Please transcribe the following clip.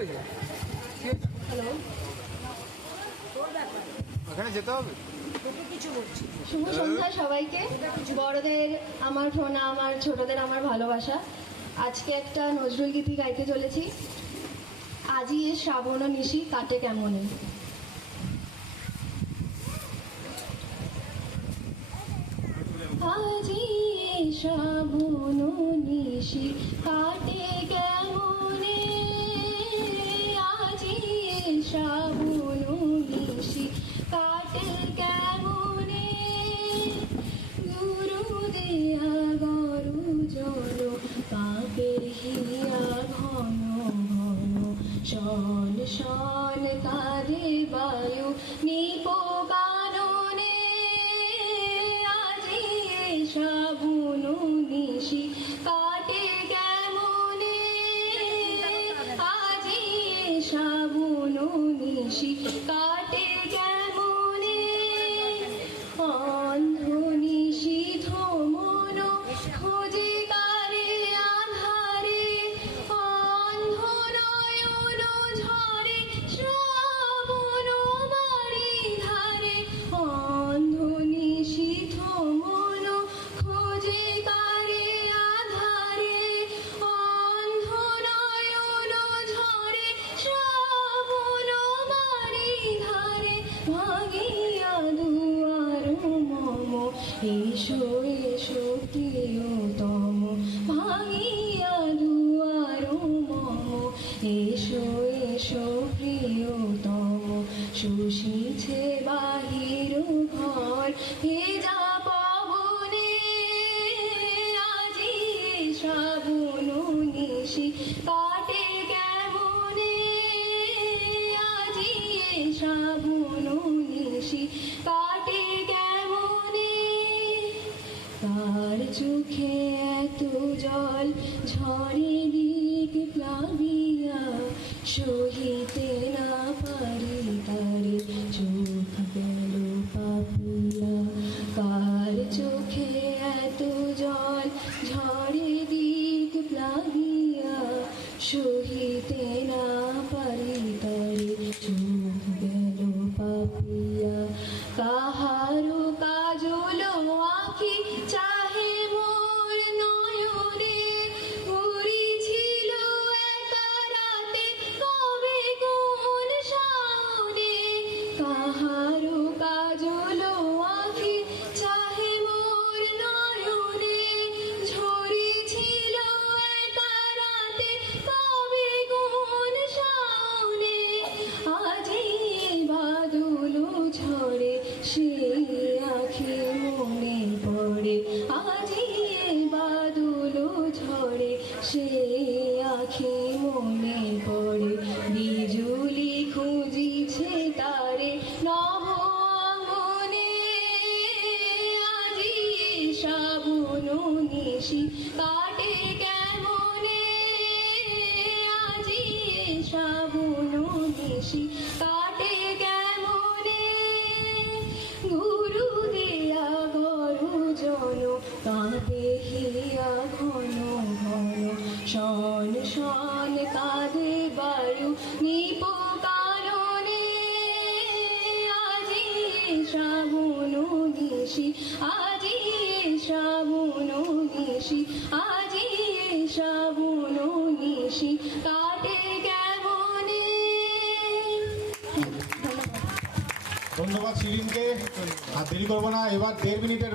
Hello, ওখানে যেতে হবে। শুভ সন্ধ্যা সবাইকে। বড়দের আমার প্রণাম আর ছোটদের আমার ভালোবাসা। আজকে একটা নজরুল গীতি গাইতে চলেছি। আজি এ শ্রাবণ নিশি কাটে কেমনে। আজি এ শ্রাবণ নিশি কাটে কেমনে, আজি এ শ্রাবণ নিশি কাটে কেমনে। গুরু দেয়া গরু জল কাকে হিয়া ঘন ঘন, শন শন কাঁদে বায়ু নিপ কাননে। আজি এ শ্রাবণ নিশি কাটে কেমনে, আজি এ শ্রাবণ নিশি কাটে কেমনে। অন্ধ নিশীথ মন খোঁজে কারে আধারে, অন্ধ নয়ন ঝরে শ্রাবণ বাড়ি ধারে। অন্ধ নিশীথ মন খোঁজে কারে আধারে, অন্ধ নয়ন ঝরে শ্রাবণ বাড়ি ধারে। ভাগিয়া দুয়ার মম এসো এসো প্রিয়তম, ভাঙিয়া দুয়ার মম এসো এসো প্রিয়তম। শুষিছে বাহির ঘর ভেজা পবনে, আজি এ শ্রাবণ নিশি কাটে কেমনে, আজি এ শ্রাবণ নিশি কাটে কেমনে। তার চোখে এত জল ঝরে দিক প্লাবিয়া, সহিতে না পারি তারে চোখ গেল পাপিয়া। কার চোখে এত জল ঝরে দিক প্লাবিয়া, সহিতে না পারি তারে চোখ গেল পাপিয়া। কাহারো কাজল আঁখি চাহে মোর নয়নে, পড়িছিল একা রাতে কবে কোন শাওনে। কাহারো কাজল আঁখি চাহে মোর নয়নে, ঝরিছিল একা রাতে কবে কোন শাওনে। আজি বাদল ঝরে সে আখি মনে পড়ে, আজি বাদল ঝরে সে আখি মনে পড়ে। বিজুলি খুঁজিছে তারে নভ আঙ্গনে, আজি এ শ্রাবণ নিশি কাটে কেমনে, আজি এ শ্রাবণ নিশি কাটে কেমনে। গুরু দেয়া গরু জন কাঁদে হিয়া ঘন ঘন, শন শন কাঁদে বায়ু নিপ কাননে। আজি এ শ্রাবণ নিশি, আজি এ শ্রাবণ নিশি, আজি এ শ্রাবণ নিশি কাটে কেমনে। ধন্যবাদ শিরিনকে। আর দেরি করবো না, এবার 1.5 মিনিটের